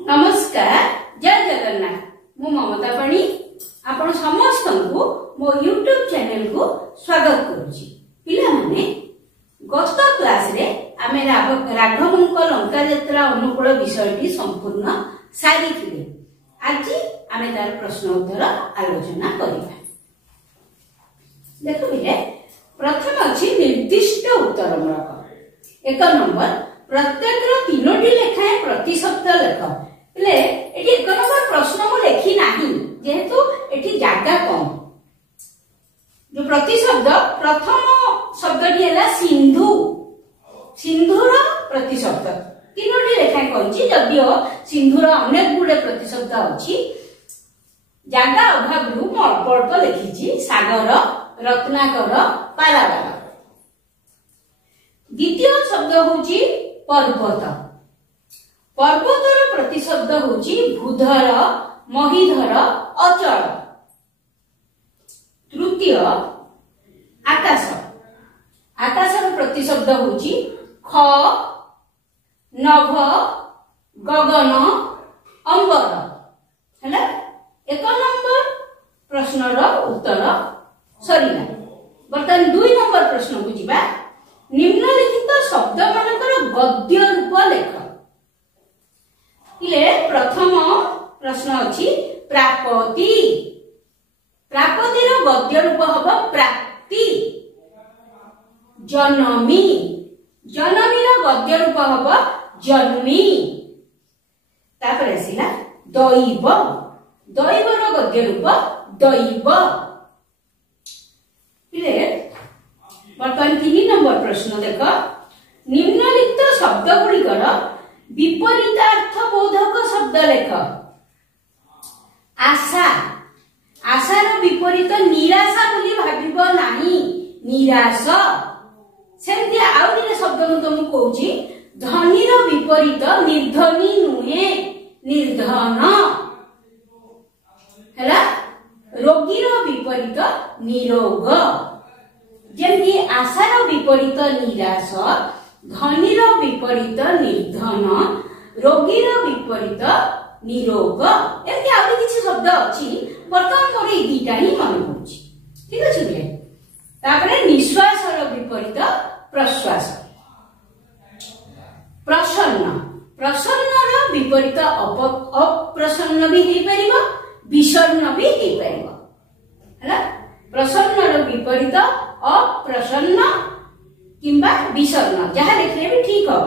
नमस्कार जय जगन्नाथ मु ममता पाणी आपण समस्त को मो यूट्यूब चैनल को स्वागत करुछि। पिला माने गत क्लास रे आमे राघवंक लंका यात्रा अनुकूल विषयटी संपूर्ण सारी थिले। आज आमे तार प्रश्न उत्तर आलोचना करिबा। देखो बिले प्रथम अछि निर्दिष्ट उत्तरमूलक। एक नंबर प्रत्येक तीनोटी लेखाए प्रतिशब्द लेख। ले एटी एक नंबर प्रश्न मु लेखी नाही जेहेतु एटी जागा कम। जो प्रतिशब्द प्रथम शब्दटी हैला सिंधु। सिंधुर प्रतिशब्द तीनोटी लेखाए कहछि जदियो सिंधुर अनेक गुडे प्रतिशब्द अछि। जागा अभावरु मु अल्प अल्प लेखिछि सागर रत्नाकर पारावार। द्वितीय शब्द होछि पर्वत। पर्वतर प्रतिशब्द होछि भूधर महीधर अचल। तृतीय आकाश। आकाशर प्रतिशब्द होछि ख नभ गगन अंबर। हैला एक नंबर प्रश्नर उत्तर सरीला। बर्तमान दुई नंबर प्रश्न को जिबा। निम्नलिखित शब्द मानकर गद्य रूप लेख। इले प्रथम प्रश्न अछि प्रापति। प्रापतिर गद्य रूप हबो प्राप्ति। जनमी। जनमीर गद्य रूप हबो जन्मी। तापर आसिला दैव। दैवर गद्य रूप दैव। इले बर्तमान 3 नंबर प्रश्न देख। निम्नलिखित शब्द गुड़िकर विपरीतार्थ बोधक शब्द लेख। आशा। आशार विपरीत निराशा बोली भाबिबो नाही निराश। सेमति आउ दिने शब्द मु तुमको कहूची धनीर विपरीत निर्धनी नुहे निर्धन। हैला रोगीर विपरीत निरोग। जेमि आशार विपरीत निराश धनीर विपरीत निर्धन रोगीर विपरीत निरोग। एमति आउ किछि शब्द अछि वर्तमान मोर ए दुईटा ही मन पड़ुछि। ठीक अछि बे। तापरे निश्वासर विपरीत प्रश्वास। प्रसन्न। प्रसन्नर विपरीत अप्रसन्न भी हेइ परिबो विषण्ण भी हेइ परिबो। हैला प्रसन्नर विपरीत अप्रसन्न किंबा विषण्ण जहा लिखले भी ठीक हो।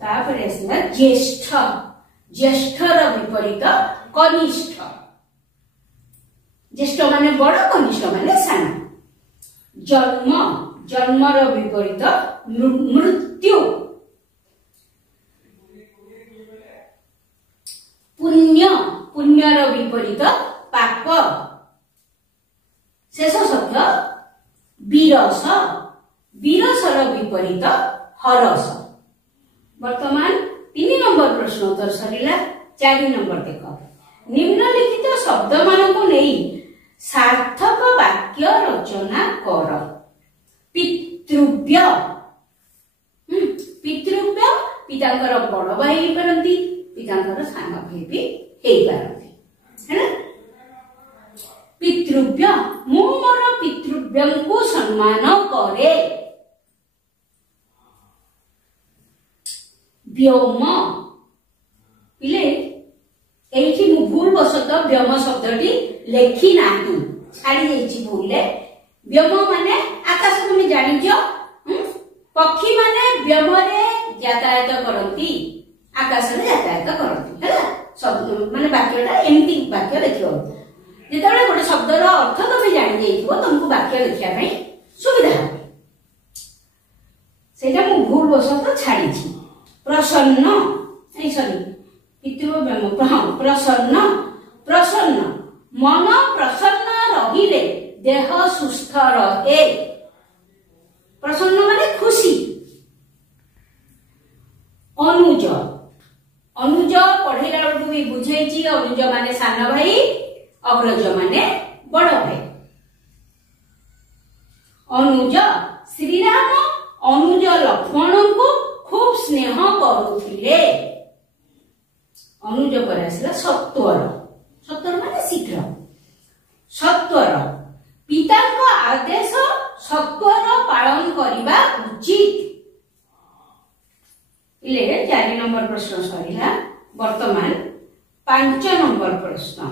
तापर आसला ज्येष्ठ। ज्येष्ठर विपरीत कनिष्ठ। ज्येष्ठ माने बड़ कनिष्ठ माने सान। जन्म। जन्मर विपरीत मृत्यु। पुण्य। पुण्यर विपरीत पाप। शेष शब्द विरस। विरसर विपरीत हरस। वर्तमान 3 नंबर प्रश्न उत्तर सरीला। 4 नंबर देख। निम्नलिखित शब्द मानको नेई सार्थक वाक्य रचना कर। पितृव्य। पितृव्य पितांकर बड़ भाई हे परंती पितांकर सान भाई भी हे परंती। हैना पितृव्य मु मोर पितृव्यंको सम्मान करे। व्योम। पिले एठी मु भूल बसत व्योम शब्दटी लेखी नाही छाड़ी देछि भूलले। व्योम माने आकाश तुम जानिजो। पक्षी माने व्योम रे यातायात करंती आकाश रे यातायात करंती। हैला सब माने वाक्यटा एमती वाक्य लेखियो। जेतबेले गोटे शब्दर अर्थ तुम जानि देइथिबो तुमको वाक्य लिखिया पई सुविधा हो। सेटा मु भूल बसत छाड़ी छी। प्रसन्न ए सॉरी पितृव्यम प्रसन्न। प्रसन्न मन प्रसन्न रहिले देह सुस्थ रहे। प्रसन्न माने खुशी। अनुज। अनुज पढ़ेला बेलू भी बुझेछि। अनुज माने सान भाई अग्रज माने बड़ भाई। अनुज श्रीराम अनुज लक्ष्मण को खूब स्नेह करुथिले। सत्वर सत्वर माने शीघ्र सत्वर पिताଙ୍କ आदेश सत्वर पालन करबा उचित इले 4 नंबर प्रश्न सरिला वर्तमान 5 नंबर प्रश्न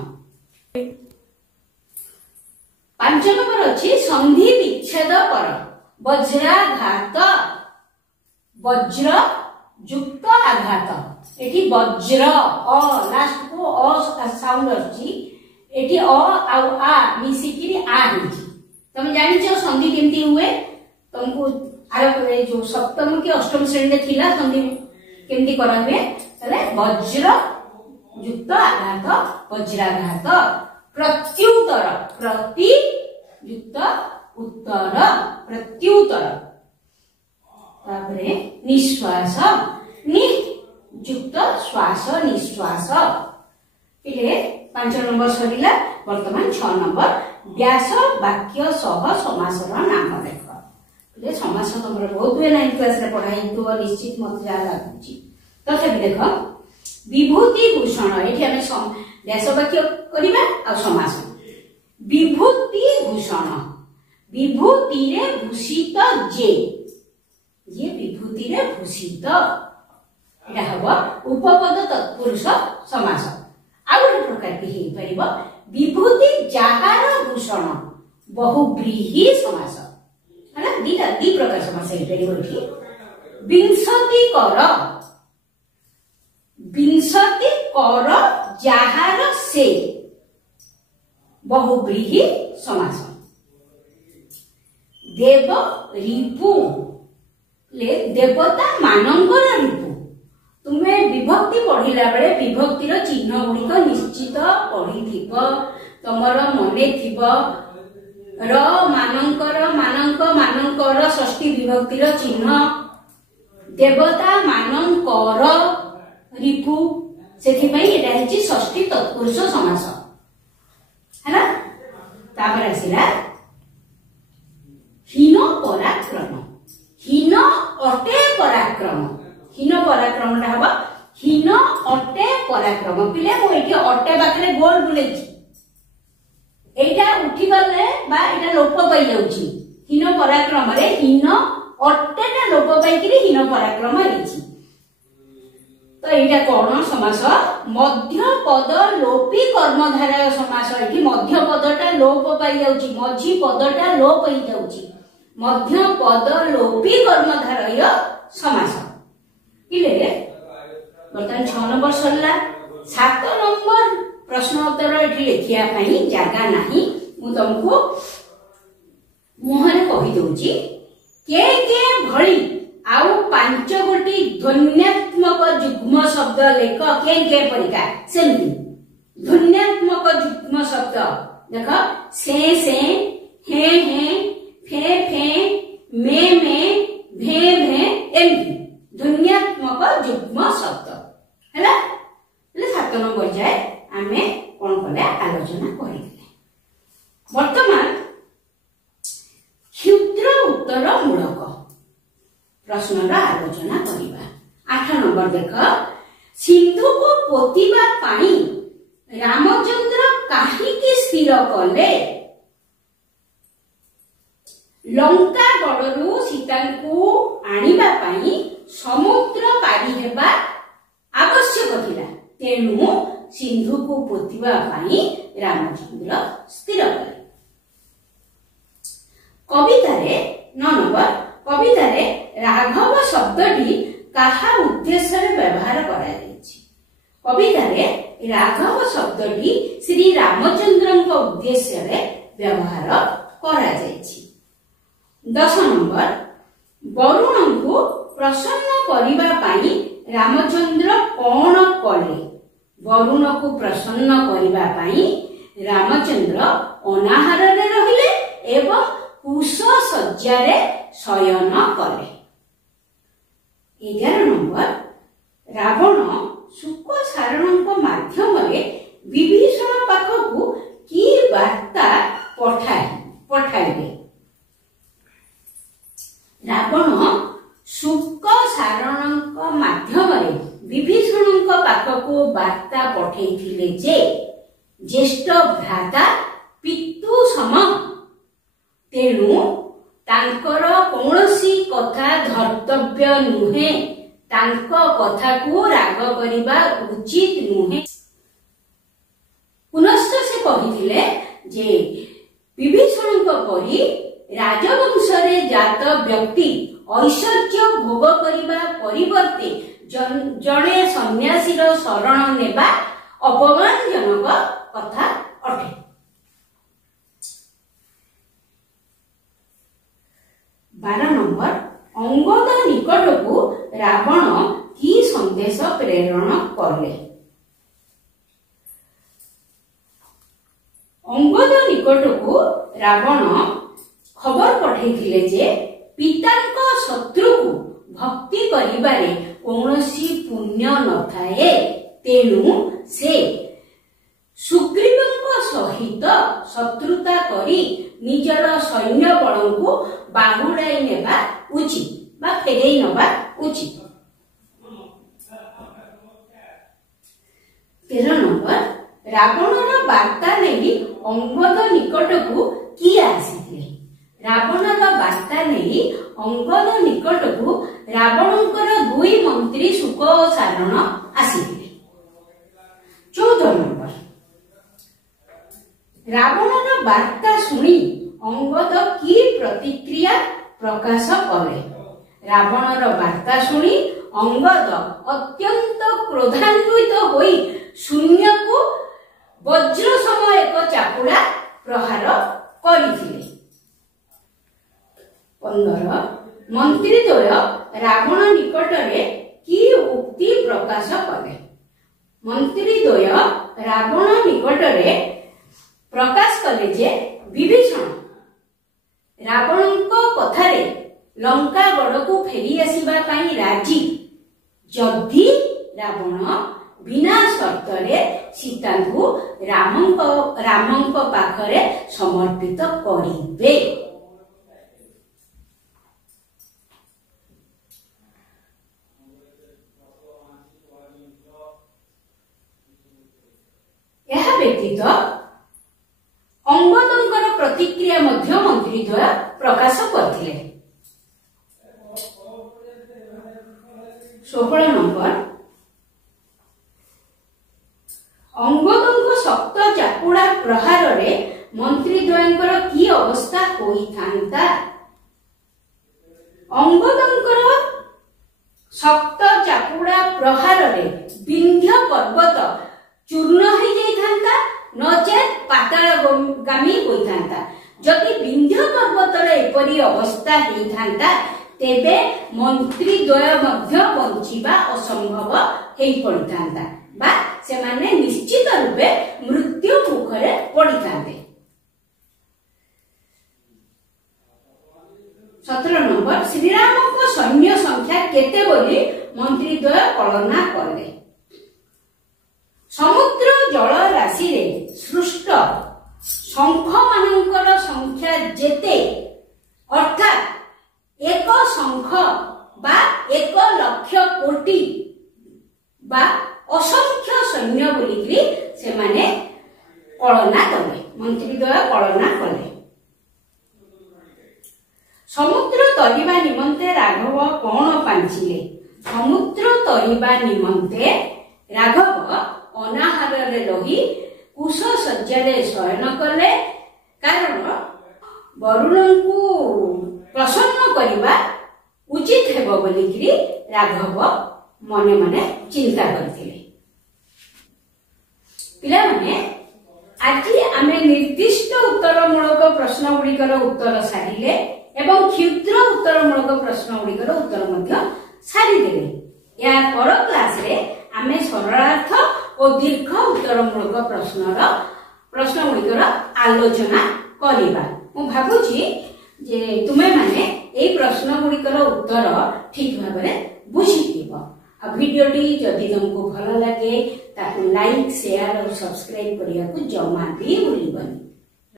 5 नंबर अछि संधि विच्छेद कर वज्राघात वज्र युक्त आघात एठी वज्र अ लास्ट को अ साउंड अछि एठी अ आ आ मिसिकिरी आ हिची तुम जानि छ संधि केमती हुए तुमको आरो जो सप्तम के अष्टम श्रेणी में थिला संधि केमती करा हुए तले वज्र युक्त आघात वज्राघात प्रत्युत्तर प्रति युक्त उत्तर प्रत्युत्तर तापरे निश्वास नि युक्त श्वास निश्वास इले 5 नंबर सरिला वर्तमान 6 नंबर व्यास वाक्य सह समासर नाम लेख इले समास तमर बहुत हुए 9th क्लास रे पढाई तो निश्चित मत जा लागुची तथापि देख विभूति भूषण एठी हमें व्यास वाक्य करिबा आ समास विभूति भूषण विभूति रे भूषित जे ये विभूति रे भूषित एटा हबो उपपद तत्पुरुष समास आउ एक प्रकार के हे परिबो विभूति जाहार भूषण बहुव्रीहि समास हला दी प्रकार समास हे परिबो एठी विंशति कर जाहार से बहुव्रीहि समास देव रिपु ले देवता मानंकर रिपु तुम्हें विभक्ति पढ़िला बेले विभक्तिर चिन्ह गुड़िक निश्चित पढ़िथिब तमर मने थिब र मानंकर मानंक मानंकर षष्ठी विभक्तिर चिन्ह देवता मानंकर रिपु सेथि पई एटा हिची षष्ठी तत्पुरुष समास हैना तापर आसिला हीन पराक्रम हीन अटे पराक्रम हीन पराक्रम हबा हीन अटे पराक्रम पिले मो एठी अटे बाकरे गोल बुलेछि एटा उठी गले बा एटा लोप पाई जाउछि हीन पराक्रम रे हीन अटेटा लोप पाई कि हीन पराक्रम हेछि तो एटा कोन समास मध्य पद लोपी कर्मधारय समास एठी मध्य पदटा लोप पाई जाउछि मझी पदटा लोप होई जाउछि मध्य पद लोपी कर्मधारय समास इले बर्तन 6 नंबर सरला 7 नंबर प्रश्न उत्तर एठी लिखिया पई जागा नाही मु तुमको मुहरे कहि दोछि के भଳି आउ 5 गोटी ध्वन्यात्मक युग्म शब्द लेख के परिका सेमती ध्वन्यात्मक युग्म शब्द देख से हे फे फे मे भे एमती ध्वन्यात्मक युग्म शब्द हैला 7 नंबर जाए आमे कोन कले आलोचना करिले वर्तमान क्षुद्र उत्तर मूलक प्रश्नर आलोचना करिबा 8 नंबर देख सिंधु को पोतिबा पाई रामचंद्र काहे की स्थिर कले लंका गडरु सीता को आनिबा पाई समुद्र पारी हेबा आवश्यक थिला तेनु सिंधु को पोतिबा पाई रामचंद्र स्थिर कले कविता रे 9 नंबर कविता रे राघव शब्दटी कहा उद्देश्य रे व्यवहार करा जायछि कविता रे राघव शब्दटी श्री रामचंद्रଙ୍କ उद्देश्य रे व्यवहार करा जायछि 10 नंबर वरुण को प्रसन्न करिबा पाई रामचंद्र कोन कले वरुण को प्रसन्न करिबा पाई रामचंद्र अनाहार रे रहिले एवं कुश सज्जा रे शयन कले 11 नंबर रावण सुख सारणଙ୍କ माध्यमरे विभीषण पाखकु की वार्ता पठाइबे रावण सुख सारणଙ୍କ माध्यमरे विभीषण पाखकु वार्ता पठेइथिले जे ज्येष्ठ भ्राता पितु सम तेणु तांकर कौनसी कथा धर्तव्य नुहे तांको कथा को राग करिबा उचित नुहे। पुनश्च से कहिथिले जे विभीषण परी राजवंश रे जात व्यक्ति ऐश्वर्य भोग करिबा परिवर्ते जणे सन्यासी शरण नेबा अपमानजनक कथा अटे। 12 नंबर अंगद निकट को रावण की संदेश प्रेरण करले। अंगद निकट को रावण खबर पठेइथिले जे पितांक शत्रु को भक्ति करिबारे कौनसी पुण्य नथाए तेणु से सुग्रीवंक सहित शत्रुता करी निजर सैन्य बल को बाहुड़ाई नेबा उचित बा फेरेई नबा उचित। 13 नंबर रावणर वार्ता नहीं अंगद निकट को किए आसीथिले। रावणर वार्ता नहीं अंगद निकट को रावणकर 2 मंत्री सुक और सारण आसीथिले। 14 नंबर रावणर वार्ता सुनी अंगद की प्रतिक्रिया प्रकाश कले। रावणर वार्ता सुनी अंगद अत्यंत क्रोधान्वित होई शून्य को वज्र सम एक चापुड़ा प्रहार करिथिले। 15 मंत्रीद्वय रावण निकटरे की उक्ति प्रकाश कले। मंत्रीद्वय रावण निकटरे प्रकाश कले जे विभीषण रावणଙ୍କ कथारे लंका गड़ को फेरी आसीबा पई राजी जदि रावण बिना शर्तरे सीता को रामଙ୍କ पाखरे समर्पित करिबे। यह व्यतीत अंगदंकर प्रतिक्रिया मध्य मंत्रीद्वय प्रकाश करथिले। 16 नंबर अंगदंक शक्त चापुड़ा प्रहार रे मंत्रीद्वयंकर की अवस्था होई थांता। अंगदंकर शक्त चापुड़ा प्रहार रे विंध्य पर्वत चूर्ण हो जाइथांता नचेत पातालगामी होइथांता। जदि विंध्य पर्वत रे एपरी अवस्था होइथांता तेबे मंत्रीद्वय मध्य बंचिबा असंभव हेई पड़िथांता बा सेमाने निश्चित रूपे मृत्यु मुखरे पड़िथांते। 17 नंबर श्रीरामଙ୍କ सैन्य संख्या केते बोली मंत्रीद्वय कल्पना करले। समुद्र जल राशि रे सृष्ट शंख मानकर संख्या जेते अर्थात एक शंख बा 1 लाख कोटी बा असंख्य सैन्य बोलिकी से माने कल्पना कले। मंत्रीद्वय कल्पना कले। समुद्र तरिबा निमंते राघव कौन पांचिले। समुद्र तरिबा निमंते राघव अनाहार रे रही कुश सज्जारे शयन कले कारण वरुण को प्रसन्न करवा उचित हेबो बोलिकी राघव मने मने चिंता करथिले। पिला माने आज आमे निर्दिष्ट उत्तरमूलक प्रश्न गुड़िकर उत्तर सारिले एवं क्षुद्र उत्तरमूलक प्रश्न गुड़िकर उत्तर मध्य सारिदेले। या पर क्लास रे आमे सरलार्थ और दीर्घ उत्तरमूलक प्रश्न गुड़िकर आलोचना करिबा। मु भाबुची जे तुमे माने ए प्रश्न गुड़िकर उत्तर ठीक भाबरे बुझिथिबो। आ वीडियोटी जदि तुमको भल लगे ताकू लाइक शेयर और सब्सक्राइब करिया को जमा भी भूलिबनी।